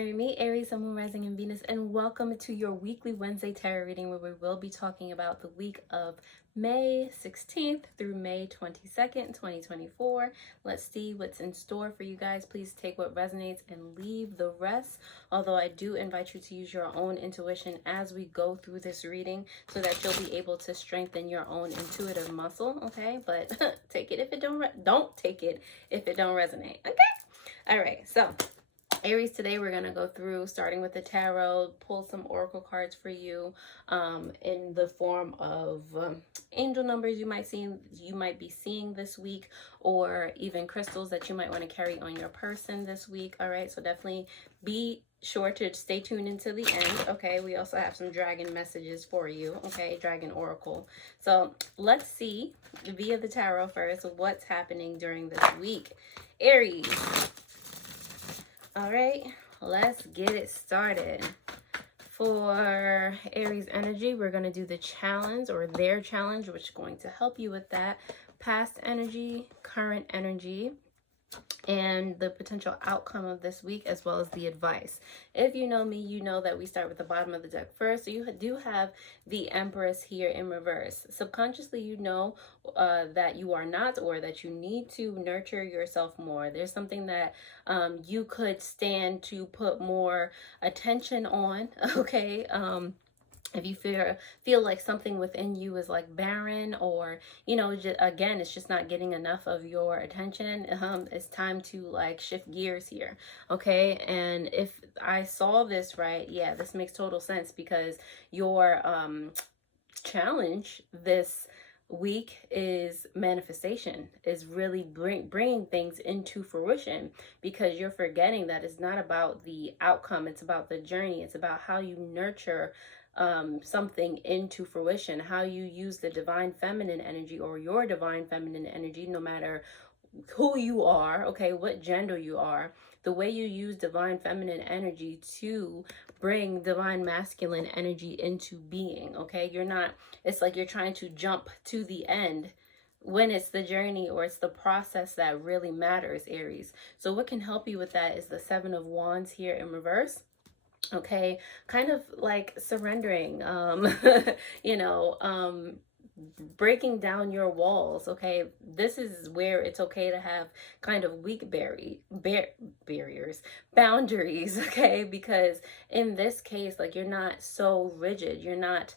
Me, Aries, Sun, Moon, Rising, and Venus, and welcome to your weekly Wednesday tarot reading where we will be talking about the week of May 16th through May 22nd, 2024. Let's see what's in store for you guys. Please take what resonates and leave the rest. Although I do invite you to use your own intuition as we go through this reading so that you'll be able to strengthen your own intuitive muscle, okay? But take it if it don't take it if it don't resonate, okay? All right, so Aries, today we're going to go through starting with the tarot, pull some oracle cards for you in the form of angel numbers you might be seeing this week, or even crystals that you might want to carry on your person this week. All right, so definitely be sure to stay tuned until the end. Okay, we also have some dragon messages for you. Okay, dragon oracle. So let's see via the tarot first what's happening during this week. Aries. All right, let's get it started. For Aries energy, we're going to do the challenge or their challenge, which is going to help you with that. Past energy, current energy, and the potential outcome of this week, as well as the advice. If you know me, you know that we start with the bottom of the deck first. So you do have the Empress here in reverse. Subconsciously, you know that you are not, or that you need to nurture yourself more. There's something that you could stand to put more attention on, okay? If you feel like something within you is like barren, or again, it's just not getting enough of your attention, it's time to like shift gears here, okay? And if I saw this right, yeah, this makes total sense, because your challenge this week is manifestation, is really bringing things into fruition, because you're forgetting that it's not about the outcome, it's about the journey. It's about how you nurture something into fruition, how you use the divine feminine energy, or your divine feminine energy, no matter who you are, okay, what gender you are, the way you use divine feminine energy to bring divine masculine energy into being, okay? It's like you're trying to jump to the end when it's the journey, or it's the process that really matters, Aries. So what can help you with that is the Seven of Wands here in reverse. Okay, kind of like surrendering, breaking down your walls. Okay, this is where it's okay to have kind of weak barriers, boundaries, okay? Because in this case, like, you're not so rigid, you're not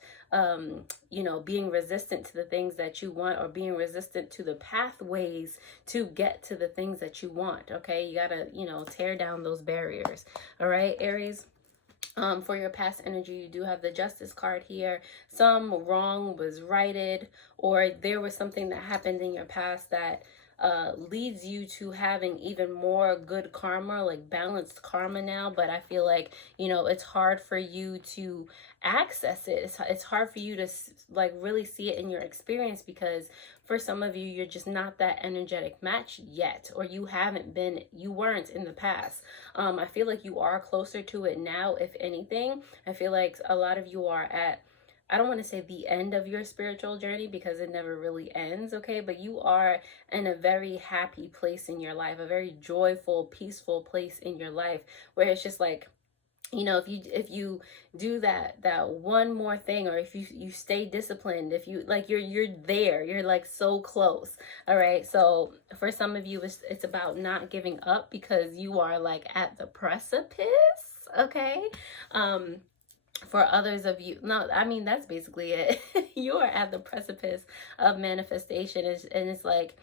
being resistant to the things that you want, or being resistant to the pathways to get to the things that you want. Okay, you gotta tear down those barriers. All right, Aries. For your past energy, you do have the Justice card here. Some wrong was righted, or there was something that happened in your past that leads you to having even more good karma, like balanced karma now. But I feel like, it's hard for you to access it. It's hard for you to like really see it in your experience, because for some of you, you're just not that energetic match yet, or you weren't in the past. I feel like you are closer to it now, if anything. I feel like a lot of you are at, I don't want to say the end of your spiritual journey, because it never really ends, okay? But you are in a very happy place in your life, a very joyful, peaceful place in your life, where it's just like, if you do that one more thing, or if you stay disciplined, if you like, you're there, you're like so close. All right, so for some of you, it's about not giving up, because you are like at the precipice, okay? For others of you, no, I mean, that's basically it. You are at the precipice of manifestation, and it's like,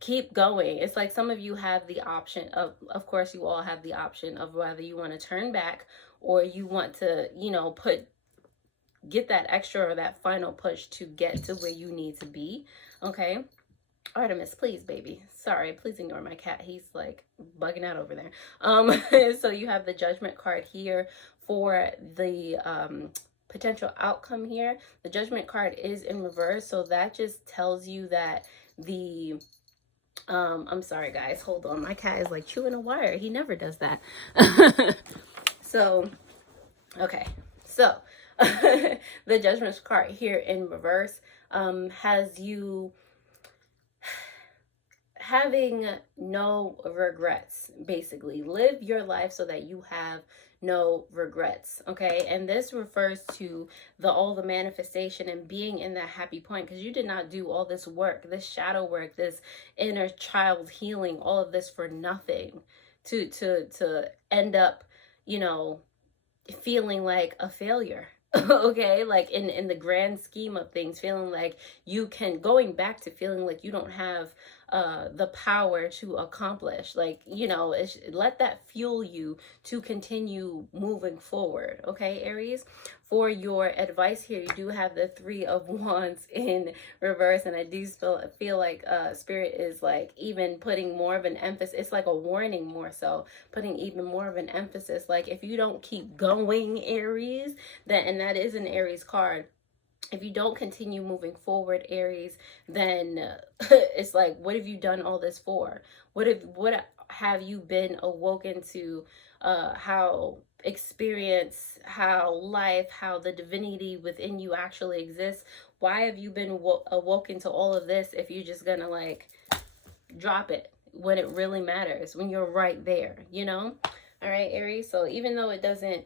keep going. It's like some of you have the option of course, you all have the option of whether you want to turn back, or you want to, get that extra or that final push to get to where you need to be. Okay. Artemis, please, baby. Sorry, please ignore my cat. He's like bugging out over there. So you have the Judgment card here for the potential outcome here. The Judgment card is in reverse, so that just tells you that the I'm sorry, guys, hold on, my cat is like chewing a wire. He never does that. So okay, so the Judgment card here in reverse has you having no regrets. Basically, live your life so that you have no regrets. Okay, and this refers to all the manifestation and being in that happy point, because you did not do all this work, this shadow work, this inner child healing, all of this for nothing, to end up, you know, feeling like a failure. Okay, like in the grand scheme of things, feeling like going back to feeling like you don't have the power to accomplish, like, you know, let that fuel you to continue moving forward. Okay, Aries, for your advice here, you do have the 3 of Wands in reverse, and I do feel like Spirit is like even putting more of an emphasis. It's like a warning, more so putting even more of an emphasis, like if you don't keep going, Aries, and that is an Aries card, if you don't continue moving forward, Aries, then it's like, what have you done all this for? What have you been awoken to? How experience, how life, how the divinity within you actually exists? Why have you been awoken to all of this if you're just gonna like drop it when it really matters, when you're right there, you know? All right, Aries. So even though it doesn't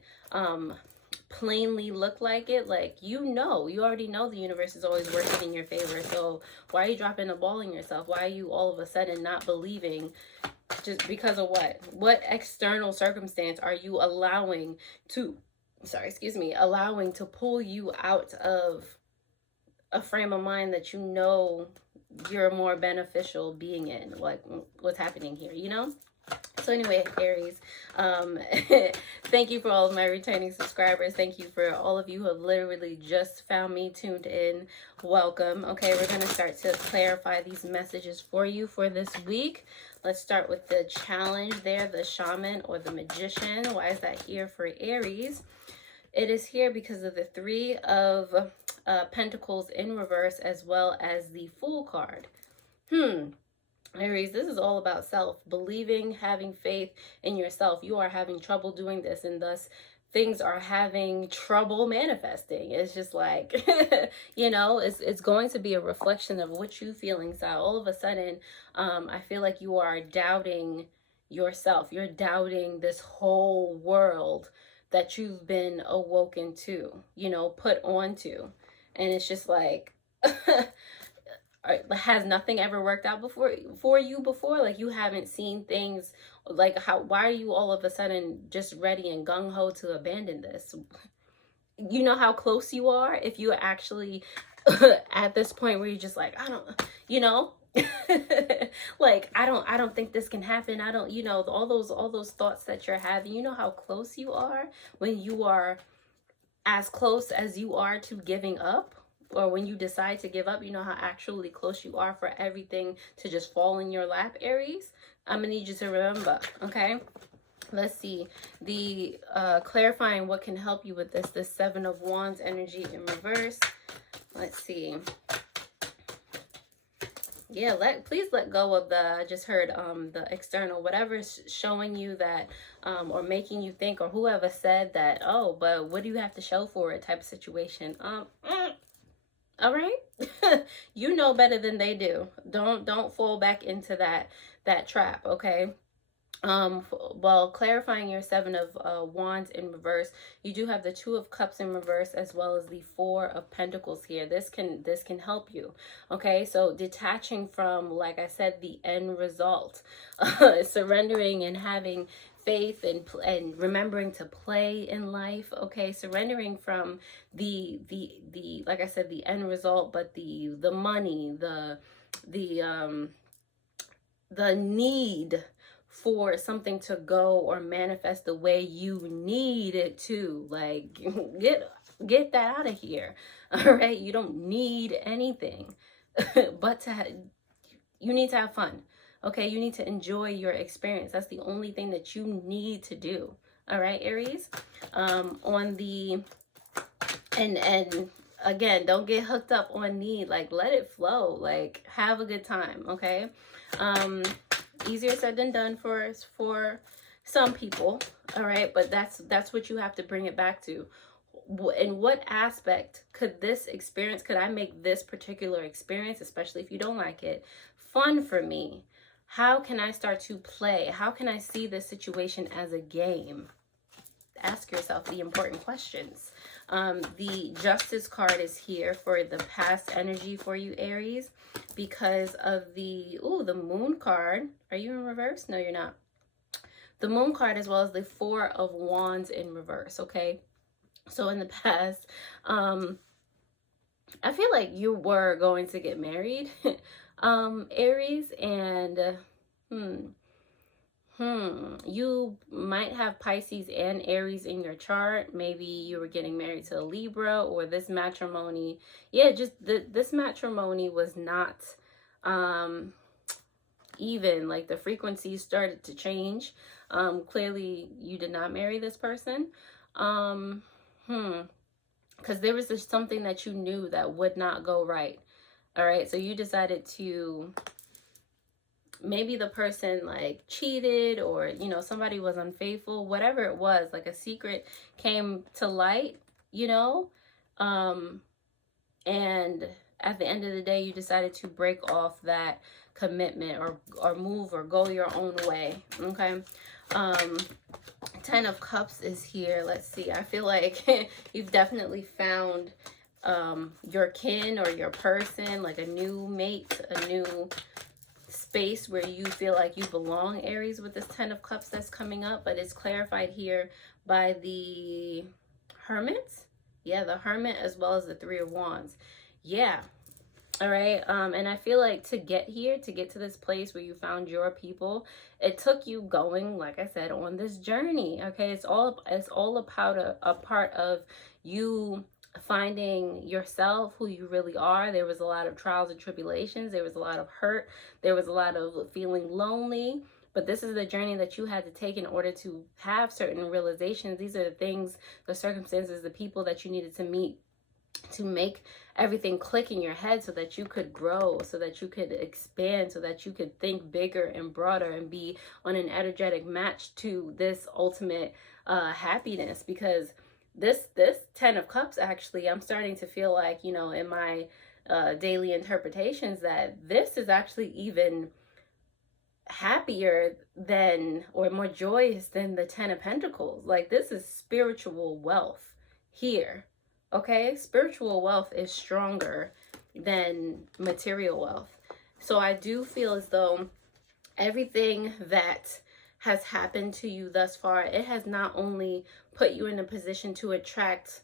plainly look like it, like, you already know the universe is always working in your favor. So why are you dropping the ball in yourself? Why are you all of a sudden not believing? Just because of what external circumstance are you allowing to allowing to pull you out of a frame of mind that you know you're a more beneficial being in? Like, what's happening here, you know? So anyway, Aries, thank you for all of my returning subscribers. Thank you for all of you who have literally just found me tuned in. Welcome. Okay, we're going to start to clarify these messages for you for this week. Let's start with the challenge there, the shaman or the magician. Why is that here for Aries? It is here because of the 3 of Pentacles in reverse, as well as the Fool card. Aries, this is all about self, believing, having faith in yourself. You are having trouble doing this, and thus things are having trouble manifesting. It's just like, you know, it's going to be a reflection of what you feel inside. All of a sudden, I feel like you are doubting yourself. You're doubting this whole world that you've been awoken to, you know, put onto. And it's just like, has nothing ever worked out for you before? Like, you haven't seen things like why are you all of a sudden just ready and gung-ho to abandon this? You know how close you are if you're actually at this point where you're just like, I don't, you know, like, I don't think this can happen. I don't, you know, all those thoughts that you're having. You know how close you are when you are as close as you are to giving up? Or when you decide to give up, you know how actually close you are for everything to just fall in your lap, Aries? I'm going to need you to remember, okay? Let's see. The clarifying what can help you with this 7 of Wands energy in reverse. Let's see. Yeah, please let go of I just heard the external, whatever's showing you that or making you think, or whoever said that, oh, but what do you have to show for it type of situation. All right. You know better than they do. Don't fall back into that trap, okay? Well, clarifying your 7 of Wands in reverse, you do have the 2 of Cups in reverse, as well as the 4 of Pentacles here. This can help you, okay? So detaching from, like I said, the end result, surrendering and having faith and remembering to play in life, okay? Surrendering from the like I said, the end result, but the money, the need for something to go or manifest the way you need it to. Like, get that out of here. All right, you don't need anything but you need to have fun. Okay, you need to enjoy your experience. That's the only thing that you need to do. All right, Aries. On the and again, don't get hooked up on need. Like, let it flow. Like, have a good time. Okay. Easier said than done for some people. All right, but that's what you have to bring it back to. In what aspect could I make this particular experience, especially if you don't like it, fun for me? how can I start to play? How can I see this situation as a game? Ask yourself the important questions. The Justice card is here for the past energy for you, Aries, because of the Moon card. Are you in reverse? No, you're not. The Moon card, as well as the Four of Wands in reverse, okay? So in the past, I feel like you were going to get married, Aries, and you might have Pisces and Aries in your chart. Maybe you were getting married to a Libra, or this matrimony. Yeah, just this matrimony was not even. Like, the frequencies started to change. Clearly you did not marry this person. Because there was just something that you knew that would not go right. All right, so you decided to, maybe the person like cheated, or you know, somebody was unfaithful, whatever it was, like a secret came to light, you know, and at the end of the day you decided to break off that commitment, or move, or go your own way. Okay. 10 of Cups is here. Let's see. I feel like you've definitely found your kin or your person, like a new mate, a new space where you feel like you belong, Aries, with this 10 of Cups that's coming up. But it's clarified here by the Hermit. Yeah, the Hermit, as well as the Three of Wands. Yeah. All right. And I feel like to get here, to get to this place where you found your people, it took you going, like I said, on this journey. Okay. It's all a part of you finding yourself, who you really are. There was a lot of trials and tribulations. There was a lot of hurt. There was a lot of feeling lonely. But this is the journey that you had to take in order to have certain realizations. These are the things, the circumstances, the people that you needed to meet to make everything click in your head, so that you could grow, so that you could expand, so that you could think bigger and broader and be on an energetic match to this ultimate happiness. Because this 10 of Cups, actually, I'm starting to feel like, you know, in my daily interpretations, that this is actually even happier than, or more joyous than, the 10 of Pentacles. Like, this is spiritual wealth here. Okay, spiritual wealth is stronger than material wealth. So I do feel as though everything that has happened to you thus far, it has not only put you in a position to attract,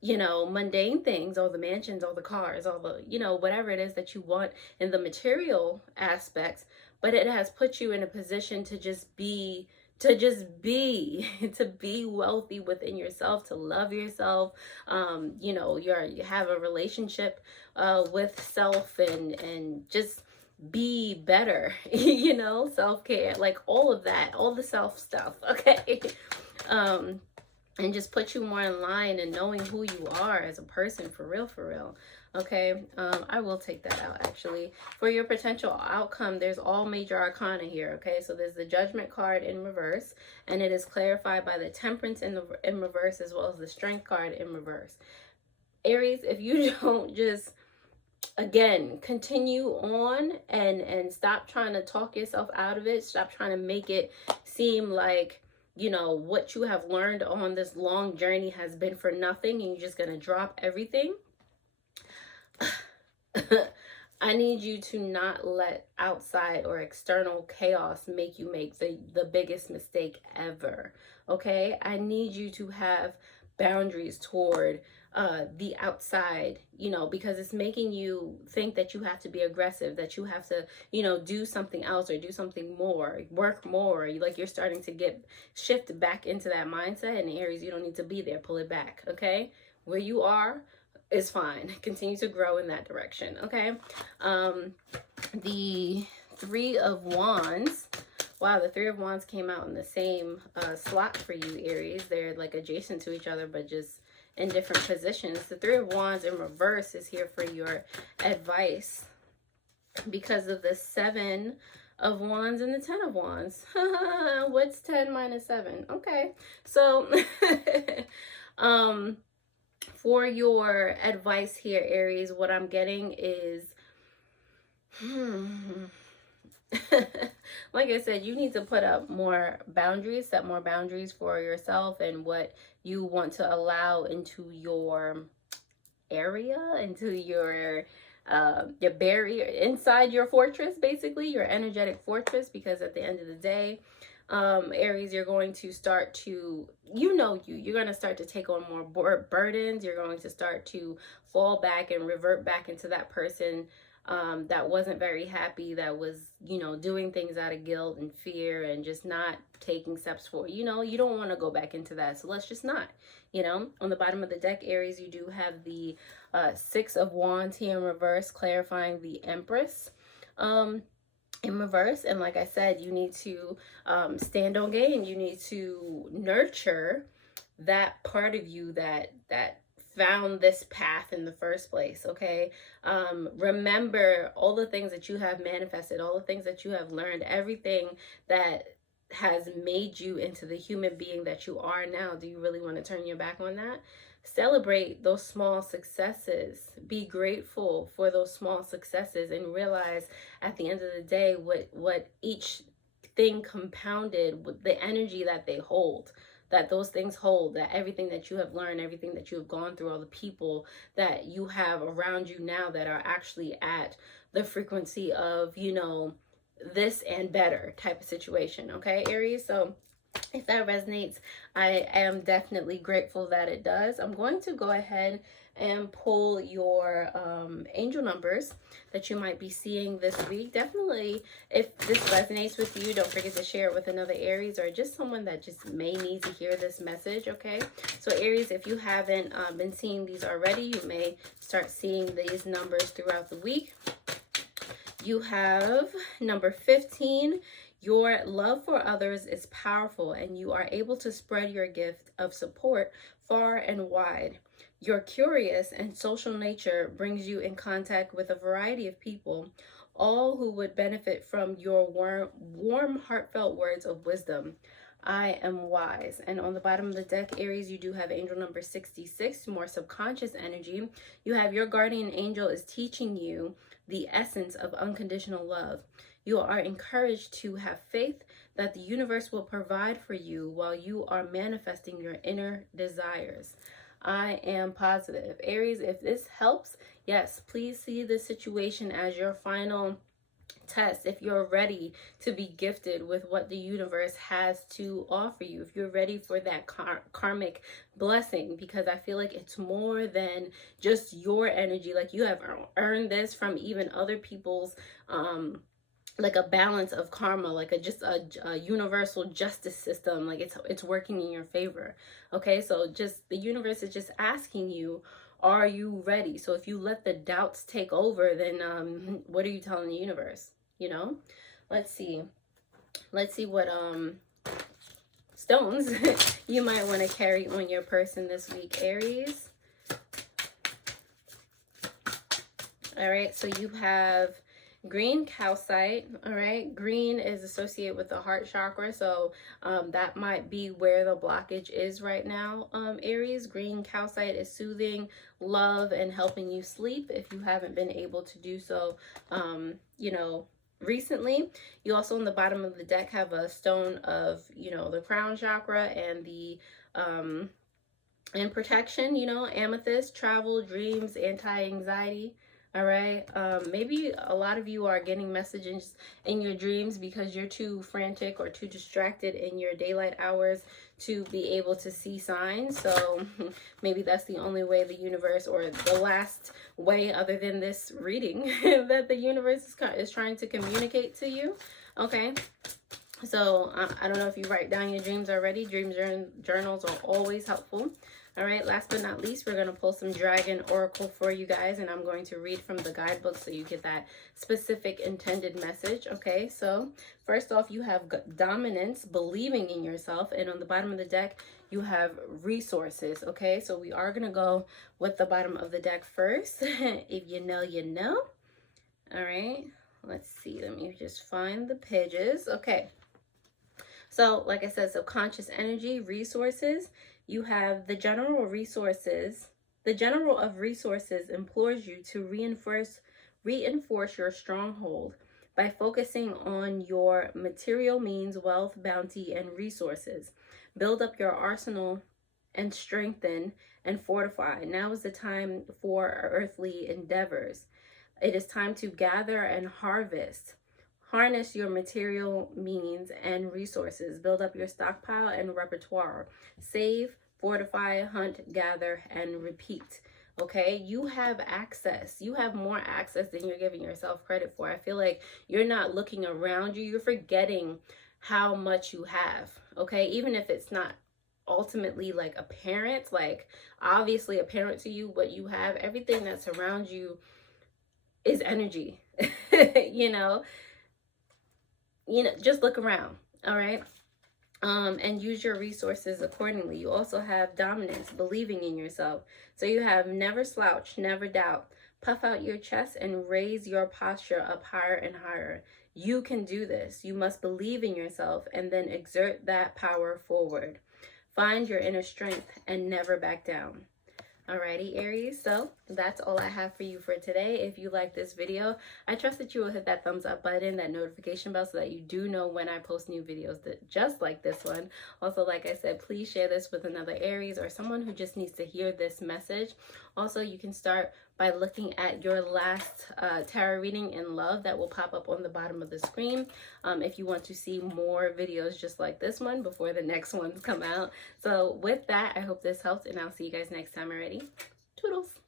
you know, mundane things, all the mansions, all the cars, all the, you know, whatever it is that you want in the material aspects, but it has put you in a position to just be to be wealthy within yourself, to love yourself. You know, you have a relationship with self, and just be better, you know, self-care, like all of that, all the self stuff. Okay. And just put you more in line and knowing who you are as a person, for real, for real. Okay, I will take that out, actually. For your potential outcome, there's all major arcana here, okay? So there's the Judgment card in reverse, and it is clarified by the Temperance in reverse, as well as the Strength card in reverse. Aries, if you don't just, again, continue on and stop trying to talk yourself out of it, stop trying to make it seem like, you know, what you have learned on this long journey has been for nothing, and you're just going to drop everything. I need you to not let outside or external chaos make you make the biggest mistake ever. Okay? I need you to have boundaries toward the outside, you know, because it's making you think that you have to be aggressive, that you have to, you know, do something else or do something more, work more. Like, you're starting to shift back into that mindset. And Aries, you don't need to be there. Pull it back. Okay? Where you are is fine. Continue to grow in that direction. Okay. The Three of Wands. Wow, the Three of Wands came out in the same slot for you, Aries. They're like adjacent to each other, but just in different positions. The Three of Wands in reverse is here for your advice because of the Seven of Wands and the 10 of Wands. What's 10 minus 7? Okay. So, for your advice here, Aries, what I'm getting is, like I said, you need to put up more boundaries, set more boundaries for yourself and what you want to allow into your area, into your barrier, inside your fortress, basically your energetic fortress. Because at the end of the day, Aries, you're going to start to, you're going to start to take on more burdens. You're going to start to fall back and revert back into that person that wasn't very happy, that was, doing things out of guilt and fear and just not taking steps forward. You don't want to go back into that. So let's just not, on the bottom of the deck, Aries, you do have the Six of Wands here in reverse, clarifying the Empress in reverse. And like I said, you need to stand on game. You need to nurture that part of you that found this path in the first place. Okay, remember all the things that you have manifested, all the things that you have learned, everything that has made you into the human being that you are now. Do you really want to turn your back on that? Celebrate those small successes. Be grateful for those small successes and realize at the end of the day what each thing compounded with the energy that they hold, that those things hold, that everything that you have learned, everything that you have gone through, all the people that you have around you now that are actually at the frequency of, this and better type of situation. Okay, Aries? So if that resonates, I am definitely grateful that it does. I'm going to go ahead and pull your angel numbers that you might be seeing this week. Definitely, if this resonates with you, don't forget to share it with another Aries or just someone that just may need to hear this message. Okay, so Aries, if you haven't been seeing these already, you may start seeing these numbers throughout the week. You have number 15. Your love for others is powerful and you are able to spread your gift of support far and wide. Your curious and social nature brings you in contact with a variety of people, all who would benefit from your warm, heartfelt words of wisdom. I am wise. And on the bottom of the deck, Aries, you do have angel number 66, more subconscious energy. You have your guardian angel is teaching you the essence of unconditional love. You are encouraged to have faith that the universe will provide for you while you are manifesting your inner desires. I am positive. Aries, if this helps, yes, please see this situation as your final test. If you're ready to be gifted with what the universe has to offer you, if you're ready for that karmic blessing, because I feel like it's more than just your energy. Like you have earned this from even other people's like a balance of karma, like a universal justice system. Like it's working in your favor. Okay, so just the universe is just asking you, are you ready? So if you let the doubts take over, then what are you telling the universe? Let's see what stones you might want to carry on your person this week, Aries. All right, so you have green calcite. All right, green is associated with the heart chakra, so that might be where the blockage is right now. Aries, green calcite is soothing, love, and helping you sleep if you haven't been able to do so recently. You also on the bottom of the deck have a stone of the crown chakra and the and protection, amethyst, travel, dreams, anti-anxiety. All right, maybe a lot of you are getting messages in your dreams because you're too frantic or too distracted in your daylight hours to be able to see signs. So maybe that's the only way the universe, or the last way other than this reading, that the universe is trying to communicate to you. Okay, so I don't know if you write down your dreams already. Dream journals are always helpful. All right, last but not least, we're going to pull some Dragon Oracle for you guys, and I'm going to read from the guidebook so you get that specific intended message. Okay, so first off, you have dominance, believing in yourself, and on the bottom of the deck, you have resources. Okay, so we are going to go with the bottom of the deck first. If you know, you know. All right, let's see. Let me just find the pages. Okay, so like I said, subconscious energy, resources. You have the general of resources implores you to reinforce your stronghold by focusing on your material means, wealth, bounty, and resources. Build up your arsenal and strengthen and fortify. Now is the time for earthly endeavors. It is time to gather and harvest. Harness your material means and resources. Build up your stockpile and repertoire. Save, fortify, hunt, gather, and repeat. Okay, you have access. You have more access than you're giving yourself credit for. I feel like you're not looking around you. You're forgetting how much you have. Okay, even if it's not ultimately like apparent, like obviously apparent to you what you have, everything that's around you is energy. you know, just look around. All right. And use your resources accordingly. You also have dominance, believing in yourself. So you have never slouch, never doubt. Puff out your chest and raise your posture up higher and higher. You can do this. You must believe in yourself and then exert that power forward. Find your inner strength and never back down. Alrighty, Aries, so that's all I have for you for today. If you like this video, I trust that you will hit that thumbs up button, that notification bell, so that you do know when I post new videos that just like this one. Also, like I said, please share this with another Aries or someone who just needs to hear this message. Also, you can start by looking at your last tarot reading in love that will pop up on the bottom of the screen if you want to see more videos just like this one before the next ones come out. So with that, I hope this helps, and I'll see you guys next time already. Toodles!